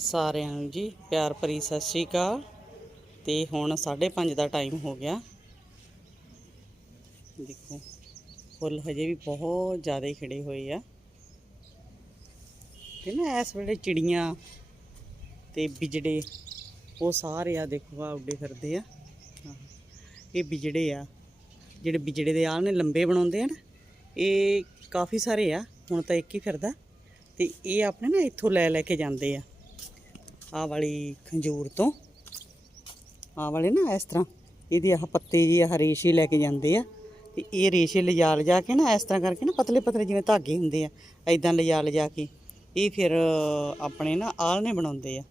ਸਾਰਿਆਂ ਨੂੰ ਜੀ ਪਿਆਰ ਭਰੀ ਸਤਿ ਸ਼੍ਰੀ ਅਕਾਲ। ਤੇ ਹੁਣ 5:30 ਦਾ ਟਾਈਮ ਹੋ ਗਿਆ। ਦੇਖੋ, ਫੁੱਲ ਹਜੇ ਵੀ ਬਹੁਤ ਜ਼ਿਆਦਾ ਹੀ ਖਿੜੇ ਹੋਏ ਆ। ਤੇ ਨਾ ਇਸ ਵੇਲੇ ਚਿੜੀਆਂ ਤੇ ਬਿਜੜੇ, ਉਹ ਸਾਰੇ ਆ ਦੇਖੋ, ਆ ਉੱਡੇ ਫਿਰਦੇ ਆ। ਇਹ ਬਿਜੜੇ ਆ। ਜਿਹੜੇ ਬਿਜੜੇ ਦੇ ਆਲ ਨੇ ਲੰਬੇ ਬਣਾਉਂਦੇ ਆ ਨਾ, ਇਹ ਕਾਫੀ ਸਾਰੇ ਆ, ਹੁਣ ਤਾਂ ਇੱਕ ਹੀ ਫਿਰਦਾ। ਤੇ ਇਹ ਆਪਣੇ ਨਾ ਇੱਥੋਂ ਲੈ ਲੈ ਕੇ ਜਾਂਦੇ ਆ। ਆ ਵਾਲੀ ਖੰਜੂਰ ਤੋਂ। ਆ ਵਾਲੇ ਨਾ ਇਸ ਤਰ੍ਹਾਂ, ਇਹਦੀ ਆਹ ਪੱਤੇ ਜੀ, ਆਹ ਰੇਸ਼ੇ ਲੈ ਕੇ ਜਾਂਦੇ ਆ। ਤੇ ਇਹ ਰੇਸ਼ੇ ਲਿਜਾ ਲਿਜਾ ਕੇ ਨਾ ਇਸ ਤਰ੍ਹਾਂ ਕਰਕੇ ਨਾ ਪਤਲੇ ਪਤਲੇ ਜਿਵੇਂ ਧਾਗੇ ਹੁੰਦੇ ਆ ਐਦਾਂ ਲਿਜਾ ਲਿਜਾ ਕੇ। ਇਹ ਫਿਰ ਆਪਣੇ ਨਾ ਆਲਣੇ ਬਣਾਉਂਦੇ ਆ।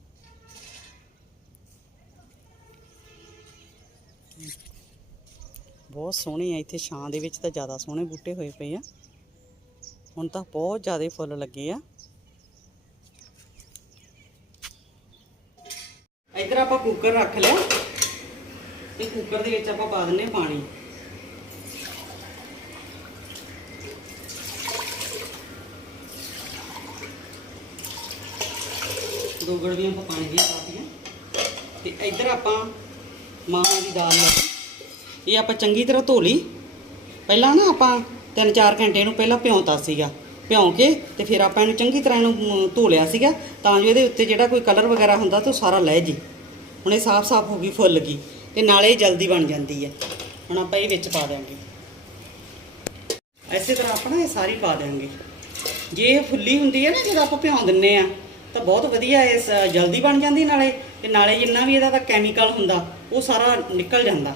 ਬਹੁਤ ਸੋਹਣੇ ਆ, ਇੱਥੇ ਛਾਂ ਦੇ ਵਿੱਚ ਤਾਂ ਜ਼ਿਆਦਾ ਸੋਹਣੇ ਬੂਟੇ ਹੋਏ ਪਏ ਆ। ਹੁਣ ਤਾਂ ਬਹੁਤ ਜ਼ਿਆਦਾ ਫੁੱਲ ਲੱਗੇ ਆ ਇੱਧਰ ਆਪਾਂ ਕੁੱਕਰ ਰੱਖ ਲਿਆ। ਤੇ ਕੁੱਕਰ ਦੇ ਵਿੱਚ ਆਪਾਂ ਪਾ ਦਿੰਨੇ ਆ ਪਾਣੀ। ਦੋ ਗੜਵੀਆਂ ਆਪਾਂ ਪਾਣੀ ਦੀਆਂ ਪਾਤੀਆਂ ਤੇ ਇੱਧਰ ਆਪਾਂ ਮਾਹਾਂ ਦੀ ਦਾਲ ਲੈ ਇਹ ਆਪਾਂ ਚੰਗੀ ਤਰ੍ਹਾਂ ਧੋ ਲਈ। ਪਹਿਲਾਂ ਨਾ ਆਪਾਂ 3-4 ਘੰਟੇ ਨੂੰ ਪਹਿਲਾਂ ਭਿਉਂਤਾ ਸੀਗਾ। ਭਿਉਂ ਕੇ ਤੇ ਫਿਰ ਆਪਾਂ ਇਹਨੂੰ ਚੰਗੀ ਤਰ੍ਹਾਂ ਇਹਨੂੰ ਧੋ ਲਿਆ ਸੀਗਾ। ਤਾਂ ਜੋ ਇਹਦੇ ਉੱਤੇ ਜਿਹੜਾ ਕੋਈ ਕਲਰ ਵਗੈਰਾ ਹੁੰਦਾ ਤਾਂ ਉਹ ਸਾਰਾ ਲੈ ਜੀ ਹੁਣ ਇਹ ਸਾਫ਼-ਸਾਫ਼ ਹੋ ਗਈ, ਫੁੱਲ ਗਈ ਤੇ ਨਾਲੇ ਜਲਦੀ ਬਣ ਜਾਂਦੀ ਹੈ। ਹੁਣ ਆਪਾਂ ਇਹ ਵਿੱਚ ਪਾ ਦਿਆਂਗੇ। ਐਸੇ ਤਰ੍ਹਾਂ ਆਪਾਂ ਨਾ ਇਹ ਸਾਰੀ ਪਾ ਦਿਆਂਗੇ। ਜੇ ਇਹ ਫੁੱਲੀ ਹੁੰਦੀ ਹੈ ਨਾ, ਜਦੋਂ ਆਪਾਂ ਭਿਉਂ ਦਿੰਨੇ ਆ, ਤਾਂ ਬਹੁਤ ਵਧੀਆ ਇਸ ਜਲਦੀ ਬਣ ਜਾਂਦੀ ਨਾਲੇ ਤੇ ਨਾਲੇ ਜਿੰਨਾ ਵੀ ਇਹਦਾ ਤਾਂ ਕੈਮੀਕਲ ਹੁੰਦਾ, ਉਹ ਸਾਰਾ ਨਿਕਲ ਜਾਂਦਾ।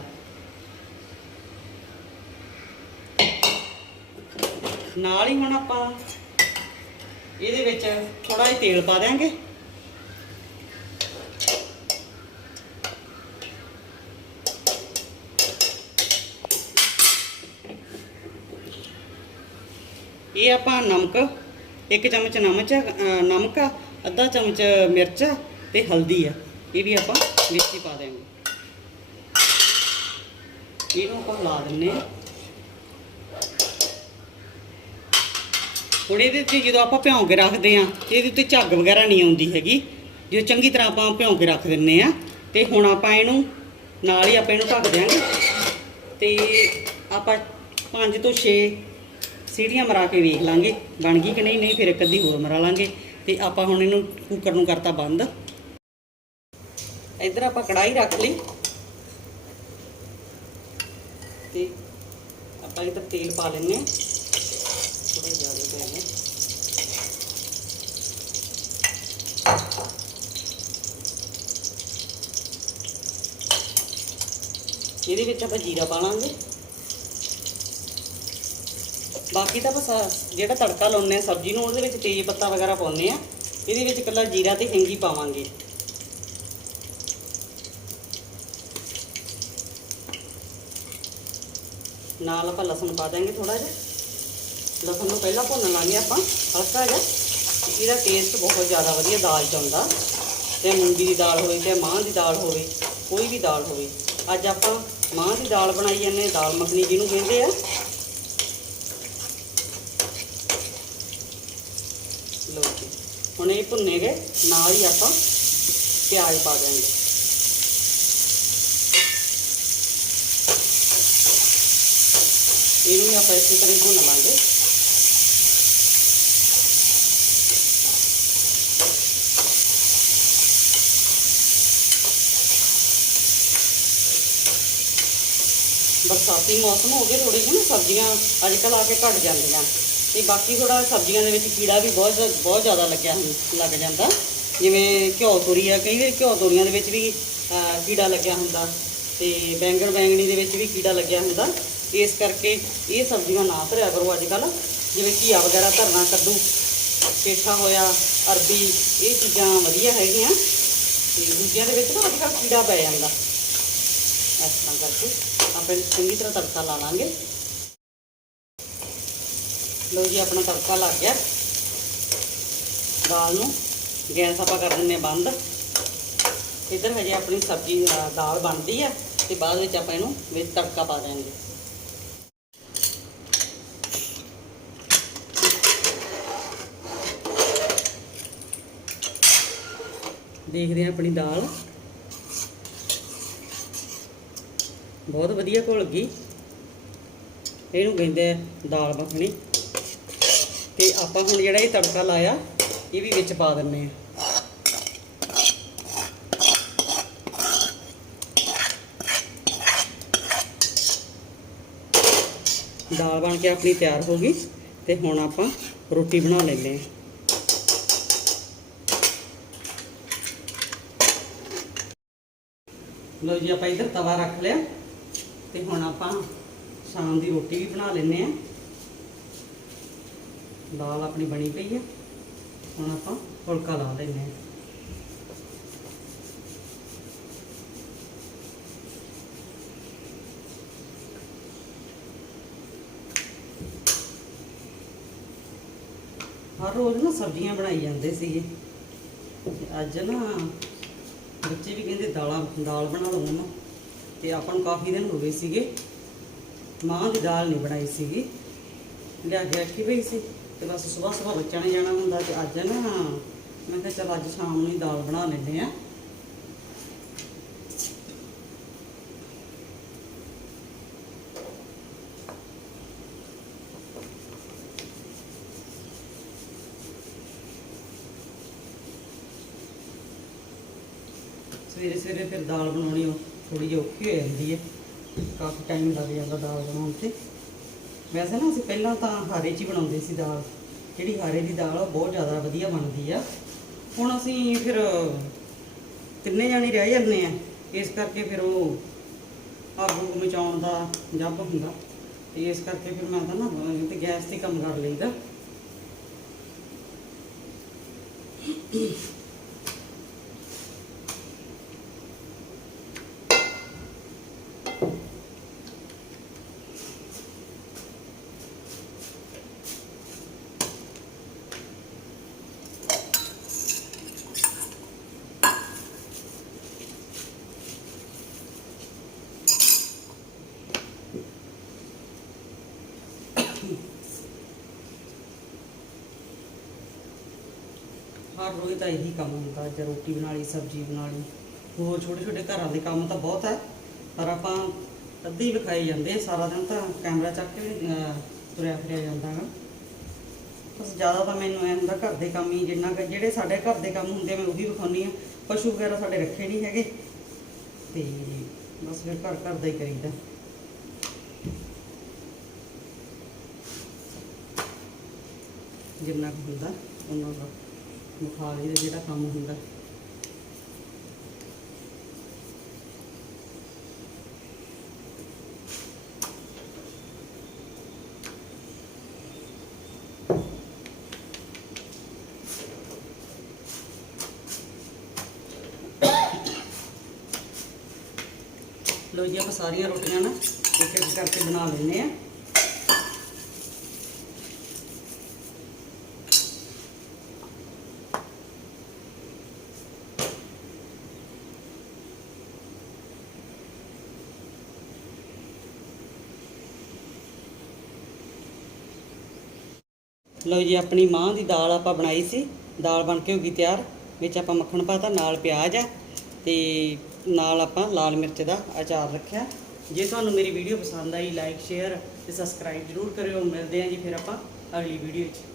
ਨਾਲ ਹੀ ਹੁਣ ਆਪਾਂ ਇਹਦੇ ਵਿੱਚ ਥੋੜਾ ਜਿਹਾ ਤੇਲ ਪਾ ਦਿਆਂਗੇ। ਇਹ ਆਪਾਂ ਨਮਕ ਇੱਕ ਚਮਚ ਨਮਚ ਨਮਕ ਆ, ਅੱਧਾ ਚਮਚ ਮਿਰਚ ਆ ਤੇ ਹਲਦੀ ਆ। ਇਹ ਵੀ ਆਪਾਂ ਵਿੱਚ ਹੀ ਪਾ ਦਿਆਂਗੇ ਇਹਨੂੰ ਆਪਾਂ ਹਿਲਾ ਦਿੰਨੇ ਆ। ਹੁਣ ਇਹਦੇ ਤੇ ਜਦੋਂ ਆਪਾਂ ਭਿਉਂ ਕੇ ਰੱਖਦੇ ਆ ਤੇ ਇਹਦੇ ਉੱਤੇ ਝੱਗ ਵਗੈਰਾ ਨਹੀਂ ਆਉਂਦੀ ਹੈਗੀ। ਜਦੋਂ ਚੰਗੀ ਤਰ੍ਹਾਂ ਆਪਾਂ ਭਿਉਂ ਕੇ ਰੱਖ ਦਿੰਨੇ ਆ ਤੇ ਹੁਣ ਆਪਾਂ ਇਹਨੂੰ ਨਾਲ ਹੀ ਆਪਾਂ ਇਹਨੂੰ ਢੱਕ ਦਿਆਂਗੇ। ਤੇ ਆਪਾਂ 5 ਤੋਂ 6 ਸੀੜੀਆਂ ਮਰਾ ਕੇ ਵੇਖ ਲਾਂਗੇ। ਬਣ ਗਈ ਕਿ ਨਹੀਂ ਨਹੀਂ ਫਿਰ ਇੱਕ ਅੱਧੀ ਹੋਰ ਮਰਾ ਲਾਂਗੇ। ਤੇ ਆਪਾਂ ਹੁਣ ਇਹਨੂੰ ਕੁੱਕਰ ਨੂੰ ਕਰਤਾ ਬੰਦ। ਇੱਧਰ ਆਪਾਂ ਕੜਾਈ ਰੱਖ ਲਈ। ਤੇ ਆਪਾਂ ਇਹਦੇ ਤੇਲ ਪਾ ਲੈਂਦੇ ਹਾਂ। ਥੋੜਾ ਜ਼ਿਆਦਾ ਪੈ ਗਿਆ। ਇਹਦੇ ਵਿੱਚ ਆਪਾਂ ਜੀਰਾ ਪਾ ਲਾਂਗੇ। ਬਾਕੀ ਤਾਂ ਬਸ ਆਹ ਜਿਹੜਾ ਤੜਕਾ ਲਾਉਂਦੇ ਆ ਸਬਜ਼ੀ ਨੂੰ, ਉਹਦੇ ਵਿੱਚ ਤੇਜ਼ ਪੱਤਾ ਵਗੈਰਾ ਪਾਉਂਦੇ ਆ ਇਹਦੇ ਵਿੱਚ ਇਕੱਲਾ ਜੀਰਾ ਤੇ ਹਿੰਗੀ ਪਾਵਾਂਗੇ। ਨਾਲ ਆਪਾਂ ਲਸਣ ਪਾ ਦਾਂਗੇ ਥੋੜਾ ਜਿਹਾ। ਲਸਣ ਨੂੰ ਪਹਿਲਾਂ ਭੁੰਨ ਲਾਂਗੇ ਆਪਾਂ, ਹਲਕਾ ਜਿਹਾ। ਇਹਦਾ ਟੇਸਟ ਬਹੁਤ ਜ਼ਿਆਦਾ ਵਧੀਆ ਦਾਲ 'ਚ ਆਉਂਦਾ। ਤੇ ਮੂੰਗੀ ਦੀ ਦਾਲ ਹੋਵੇ ਤੇ ਮਾਂਹ ਦੀ ਦਾਲ ਹੋਵੇ, ਕੋਈ ਵੀ ਦਾਲ ਹੋਵੇ। ਅੱਜ ਆਪਾਂ ਮਾਂਹ ਦੀ ਦਾਲ ਬਣਾਈ ਜਾਂਦੇ ਦਾਲ ਮੱਖਣੀ ਜਿਹਨੂੰ ਕਹਿੰਦੇ ਆ ਲਓ ਜੀ ਹੁਣ ਇਹ ਭੁੰਨੇ ਗਏ, ਨਾਲ ਹੀ ਆਪਾਂ ਪਿਆਜ਼ ਪਾ ਦਾਂਗੇ ਇਹਨੂੰ ਵੀ ਆਪਾਂ ਇਸੇ ਤਰ੍ਹਾਂ ਭੁੰਨ ਲਾਂਗੇ। ਬਰਸਾਤੀ ਮੌਸਮ ਹੋ ਗਏ ਥੋੜੀ ਜਿਹੀ ਨਾ ਸਬਜ਼ੀਆਂ ਅੱਜ ਕੱਲ੍ਹ ਆ ਕੇ ਘਟ ਜਾਂਦੀਆਂ। ਤੇ ਬਾਕੀ ਥੋੜਾ ਸਬਜ਼ੀਆਂ ਦੇ ਵਿੱਚ ਕੀੜਾ ਵੀ ਬਹੁਤ ਜ਼ਿਆ- ਬਹੁਤ ਜ਼ਿਆਦਾ ਲੱਗਿਆ ਹੁੰ- ਲੱਗ ਜਾਂਦਾ। ਜਿਵੇਂ ਘਿਓ ਤੋਰੀ ਆ, ਕਈ ਵਾਰ ਘਿਓ ਤੋਰੀਆਂ ਦੇ ਵਿੱਚ ਵੀ ਕੀੜਾ ਲੱਗਿਆ ਹੁੰਦਾ। ਤੇ ਬੈਂਗਣ ਬੈਂਗਣੀ ਦੇ ਵਿੱਚ ਵੀ ਕੀੜਾ ਲੱਗਿਆ ਹੁੰਦਾ। ਇਸ ਕਰਕੇ ਇਹ ਸਬਜ਼ੀਆਂ ਨਾ ਭਰਿਆ ਕਰੋ ਅੱਜ ਕੱਲ੍ਹ ਜਿਵੇਂ ਘੀਆ ਵਗੈਰਾ ਧਰਨਾ, ਕੱਦੂ, ਪੇਠਾ ਹੋਇਆ, ਅਰਬੀ, ਇਹ ਚੀਜ਼ਾਂ ਵਧੀਆ ਹੈਗੀਆਂ। ਤੇ ਦੂਜਿਆਂ ਦੇ ਵਿੱਚ ਨਾ ਅੱਜ ਕੱਲ੍ਹ ਕੀੜਾ ਪੈ ਜਾਂਦਾ। ਇਸ ਤਰ੍ਹਾਂ ਕਰਕੇ ਆਪਾਂ ਚੰਗੀ ਤਰ੍ਹਾਂ ਤੜਕਾ ਲਾ ਲਾਂਗੇ। ਲਓ ਜੀ, ਆਪਣਾ ਤੜਕਾ ਲੱਗ ਗਿਆ। ਦਾਲ ਨੂੰ ਗੈਸ ਆਪਾਂ ਕਰ ਦਿੰਨੇ ਆ ਬੰਦ। ਇੱਧਰ ਹਜੇ ਆਪਣੀ ਸਬਜ਼ੀ ਦਾਲ ਬਣਦੀ ਆ ਤੇ ਬਾਅਦ ਵਿੱਚ ਆਪਾਂ ਇਹਨੂੰ ਵਿੱਚ ਤੜਕਾ ਪਾ ਦਿਆਂਗੇ। ਦੇਖਦੇ ਹਾਂ ਆਪਣੀ ਦਾਲ। ਬਹੁਤ ਵਧੀਆ ਘੁਲ ਗਈ। ਇਹਨੂੰ ਕਹਿੰਦੇ ਆ ਦਾਲ ਮੱਖਣੀ। ਤੇ ਆਪਾਂ ਹੁਣ ਜਿਹੜਾ ਇਹ ਤੜਕਾ ਲਾਇਆ, ਇਹ ਵੀ ਵਿੱਚ ਪਾ ਦਿੰਨੇ ਆ ਦਾਲ ਬਣ ਕੇ ਆਪਣੀ ਤਿਆਰ ਹੋ ਗਈ ਤੇ ਹੁਣ ਆਪਾਂ ਰੋਟੀ ਬਣਾ ਲੈਂਦੇ ਹਾਂ। ਲਓ ਜੀ, ਆਪਾਂ ਇੱਧਰ ਤਵਾ ਰੱਖ ਲਿਆ ਤੇ ਹੁਣ ਆਪਾਂ ਸ਼ਾਮ ਦੀ ਰੋਟੀ ਵੀ ਬਣਾ ਲੈਂਦੇ ਆ ਦਾਲ ਆਪਣੀ ਬਣੀ ਪਈ ਆ। ਹੁਣ ਆਪਾਂ ਫੁਲਕਾ ਲਾ ਲੈਂਦੇ ਹਾਂ। ਹਰ ਰੋਜ਼ ਨਾ ਸਬਜ਼ੀਆਂ ਬਣਾਈ ਜਾਂਦੇ ਸੀਗੇ। ਅੱਜ ਨਾ ਬੱਚੇ ਵੀ ਕਹਿੰਦੇ ਦਾਲਾਂ, ਦਾਲ ਬਣਾ ਲਓ ਮੰਮਾ। ਤੇ ਆਪਾਂ ਨੂੰ ਕਾਫੀ ਦਿਨ ਹੋ ਗਏ ਸੀਗੇ। ਮਾਂ ਦੀ ਦਾਲ ਨਹੀਂ ਬਣਾਈ ਸੀਗੀ। ਲਿਆ ਕੇ ਰੱਖੀ ਪਈ ਸੀ। ਤੇ ਬਸ ਸਵੇਰ ਸਵੇਰ ਬੱਚਿਆਂ ਨੇ ਜਾਣਾ ਹੁੰਦਾ ਤੇ ਅੱਜ ਨਾ, ਮੈਂ ਕਿਹਾ ਚਲ ਅੱਜ ਸ਼ਾਮ ਨੂੰ ਹੀ ਦਾਲ ਬਣਾ ਲੈਂਦੇ ਆ ਸਵੇਰੇ ਸਵੇਰੇ ਫਿਰ ਦਾਲ ਬਣਾਉਣੀ ਥੋੜੀ ਜਿਹੀ ਔਖੀ ਹੋ ਜਾਂਦੀ ਹੈ। ਕਾਫੀ ਟਾਈਮ ਲੱਗ ਜਾਂਦਾ ਦਾਲ ਬਣਾਉਣ ਤੇ। ਵੈਸੇ ਨਾ ਅਸੀਂ ਪਹਿਲਾਂ ਤਾਂ ਹਾਰੇ 'ਚ ਹੀ ਬਣਾਉਂਦੇ ਸੀ ਦਾਲ। ਜਿਹੜੀ ਹਾਰੇ ਦੀ ਦਾਲ ਆ, ਉਹ ਬਹੁਤ ਜ਼ਿਆਦਾ ਵਧੀਆ ਬਣਦੀ ਆ। ਹੁਣ ਅਸੀਂ ਫਿਰ ਤਿੰਨੇ ਜਾਣੇ ਰਹਿ ਜਾਂਦੇ ਆ। ਇਸ ਕਰਕੇ ਫਿਰ ਉਹ ਅੱਗ ਮਚਾਉਣ ਦਾ ਜੱਬ ਹੁੰਦਾ। ਤੇ ਇਸ ਕਰਕੇ ਫਿਰ ਮੈਂ ਤਾਂ ਨਾ ਤੇ ਗੈਸ ਤੇ ਕੰਮ ਕਰ ਲਈਦਾ। ਹਰ ਰੋਜ਼ ਤਾਂ ਇਹੀ ਕੰਮ ਹੁੰਦਾ ਜੇ ਰੋਟੀ ਬਣਾ ਲਈ ਸਬਜ਼ੀ ਬਣਾ ਲਈ। ਹੋਰ ਛੋਟੇ ਛੋਟੇ ਘਰਾਂ ਦੇ ਕੰਮ ਤਾਂ ਬਹੁਤ ਹੈ ਪਰ ਆਪਾਂ ਅੱਧੀ ਵਿਖਾਈ ਜਾਂਦੇ ਸਾਰਾ ਦਿਨ ਤਾਂ ਕੈਮਰਾ ਚੱਕ ਕੇ ਵੀ, ਤੁਰਿਆ ਫਿਰਿਆ ਜਾਂਦਾ ਹੈ ਬਸ ਜ਼ਿਆਦਾ ਤਾਂ ਮੈਨੂੰ ਐ ਹੁੰਦਾ ਘਰ ਦੇ ਕੰਮ ਹੀ ਜਿੰਨਾ ਕੁ ਜਿਹੜੇ ਸਾਡੇ ਘਰ ਦੇ ਕੰਮ ਹੁੰਦੇ ਆ, ਮੈਂ ਉਹੀ ਵਿਖਾਉਣੀ ਆ ਪਸ਼ੂ ਵਗੈਰਾ ਸਾਡੇ ਰੱਖੇ ਨਹੀਂ ਹੈਗੇ। ਤੇ ਬਸ ਫਿਰ ਘਰ ਘਰ ਦਾ ਹੀ ਕਰੀਦਾ। ਜਿੰਨਾ ਕੁ ਹੁੰਦਾ ਉਹਨਾਂ ਦਾ। ਮੁਖਾਲੀ ਦਾ ਜਿਹੜਾ ਕੰਮ ਹੁੰਦਾ। ਲੋ ਜੀ, ਆਪਾਂ ਸਾਰੀਆਂ ਰੋਟੀਆਂ ਨਾ ਇੱਕ ਇੱਕ ਕਰਕੇ ਬਣਾ ਲੈਂਦੇ ਆ ਲਓ ਜੀ, ਆਪਣੀ ਮਾਂ ਦੀ ਦਾਲ ਆਪਾਂ ਬਣਾਈ ਸੀ। ਦਾਲ ਬਣ ਕੇ ਹੋ ਗਈ ਤਿਆਰ। ਵਿੱਚ ਆਪਾਂ ਮੱਖਣ ਪਾਤਾ, ਨਾਲ ਪਿਆਜ਼ ਆ ਤੇ ਨਾਲ ਆਪਾਂ ਲਾਲ ਮਿਰਚ ਦਾ ਅਚਾਰ ਰੱਖਿਆ। ਜੇ ਤੁਹਾਨੂੰ ਮੇਰੀ ਵੀਡੀਓ ਪਸੰਦ ਆਈ ਲਾਈਕ ਸ਼ੇਅਰ ਤੇ ਸਬਸਕ੍ਰਾਈਬ ਜ਼ਰੂਰ ਕਰਿਓ। ਮਿਲਦੇ ਹਾਂ ਜੀ ਫਿਰ ਆਪਾਂ ਅਗਲੀ ਵੀਡੀਓ 'ਚ।